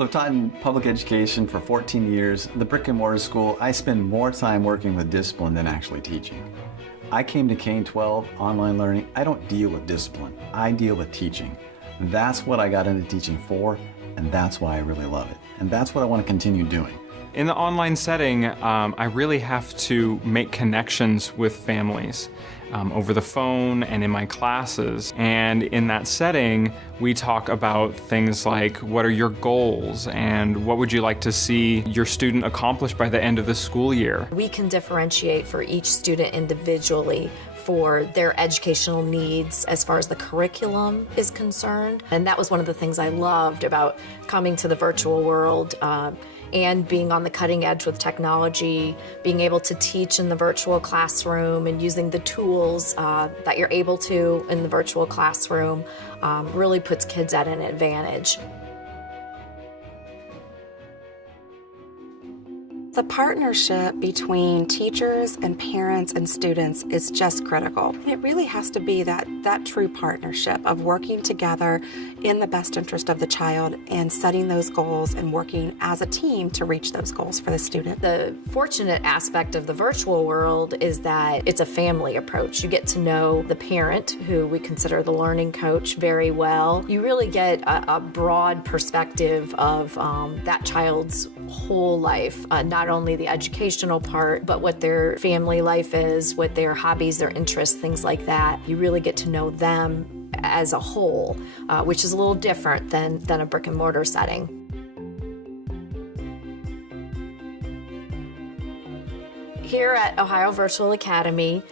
So I've taught in public education for 14 years. The brick and mortar school, I spend more time working with discipline than actually teaching. I came to K11 online learning. I don't deal with discipline. I deal with teaching. That's what I got into teaching for, and that's why I really love it. And that's what I want to continue doing. In the online setting, I really have to make connections with families over the phone and in my classes. And in that setting, we talk about things like, what are your goals and what would you like to see your student accomplish by the end of the school year? We can differentiate for each student individually for their educational needs as far as the curriculum is concerned. And that was one of the things I loved about coming to the virtual world and being on the cutting edge with technology, being able to teach in the virtual classroom and using the tools that you're able to in the virtual classroom really puts kids at an advantage. The partnership between teachers and parents and students is just critical. It really has to be that true partnership of working together in the best interest of the child and setting those goals and working as a team to reach those goals for the student. The fortunate aspect of the virtual world is that it's a family approach. You get to know the parent, who we consider the learning coach, very well. You really get a broad perspective of that child's whole life, not only the educational part, but what their family life is, what their hobbies, their interests, things like that. You really get to know them as a whole, which is a little different than a brick and mortar setting. Here at Ohio Virtual Academy,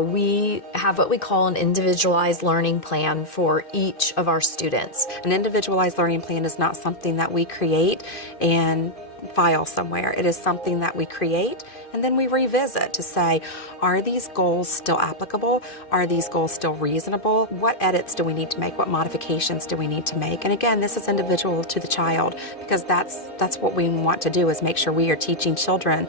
we have what we call an individualized learning plan for each of our students. An individualized learning plan is not something that we create and file somewhere. It is something that we create and then we revisit to say, are these goals still applicable? Are these goals still reasonable? What edits do we need to make? What modifications do we need to make? And again, this is individual to the child, because that's what we want to do, is make sure we are teaching children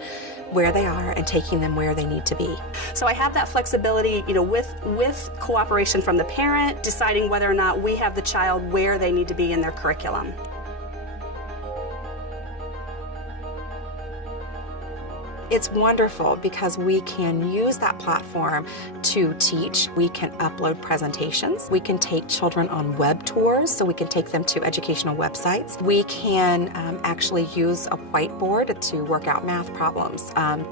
where they are and taking them where they need to be. So I have that flexibility, with cooperation from the parent, deciding whether or not we have the child where they need to be in their curriculum. It's wonderful because we can use that platform to teach. We can upload presentations. We can take children on web tours, so we can take them to educational websites. We can actually use a whiteboard to work out math problems,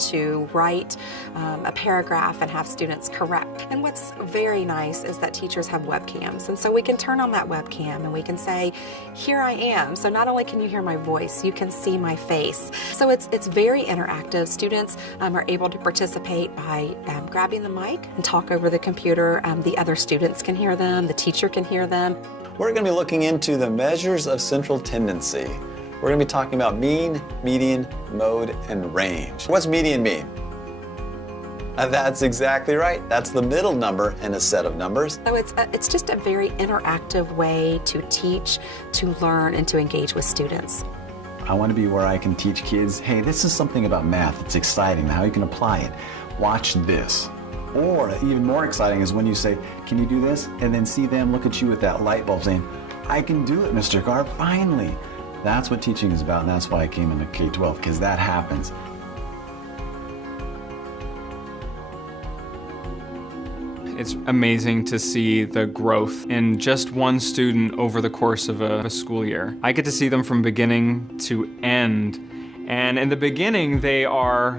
to write a paragraph and have students correct. And what's very nice is that teachers have webcams, and so we can turn on that webcam and we can say, here I am. So not only can you hear my voice, you can see my face. So it's very interactive. Students are able to participate by grabbing the mic and talk over the computer. The other students can hear them, the teacher can hear them. We're going to be looking into the measures of central tendency. We're going to be talking about mean, median, mode, and range. What's median mean? That's exactly right. That's the middle number in a set of numbers. So it's just a very interactive way to teach, to learn, and to engage with students. I want to be where I can teach kids, hey, this is something about math. It's exciting, how you can apply it. Watch this. Or even more exciting is when you say, can you do this? And then see them look at you with that light bulb saying, I can do it, Mr. Carr, finally. That's what teaching is about, and that's why I came into K-12, because that happens. It's amazing to see the growth in just one student over the course of a school year. I get to see them from beginning to end. And in the beginning, they're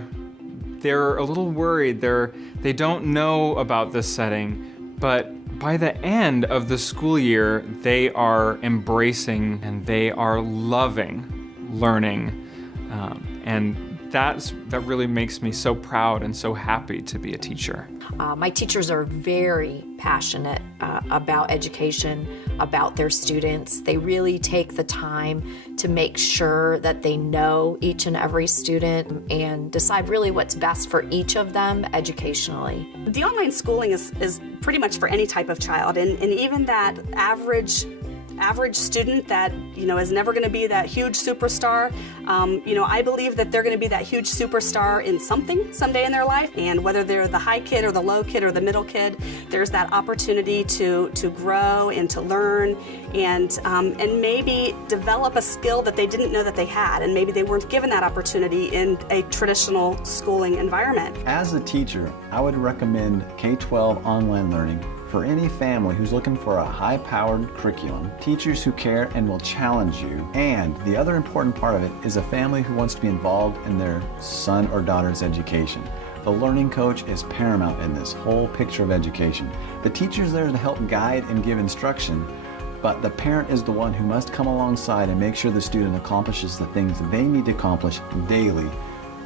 a little worried. They don't know about this setting. But by the end of the school year, they are embracing and they are loving learning. And that really makes me so proud and so happy to be a teacher. My teachers are very passionate about education, about their students. They really take the time to make sure that they know each and every student and decide really what's best for each of them educationally. The online schooling is pretty much for any type of child, and even that average average student that, is never going to be that huge superstar. I believe that they're going to be that huge superstar in something someday in their life. And whether they're the high kid or the low kid or the middle kid, there's that opportunity to grow and to learn and maybe develop a skill that they didn't know that they had. And maybe they weren't given that opportunity in a traditional schooling environment. As a teacher, I would recommend K-12 online learning for any family who's looking for a high-powered curriculum, teachers who care and will challenge you, and the other important part of it is a family who wants to be involved in their son or daughter's education. The learning coach is paramount in this whole picture of education. The teacher's there to help guide and give instruction, but the parent is the one who must come alongside and make sure the student accomplishes the things they need to accomplish daily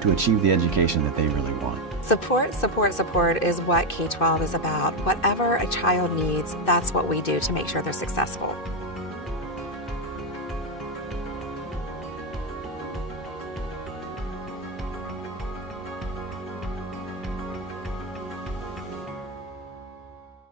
to achieve the education that they really want. Support, support, support is what K-12 is about. Whatever a child needs, that's what we do to make sure they're successful.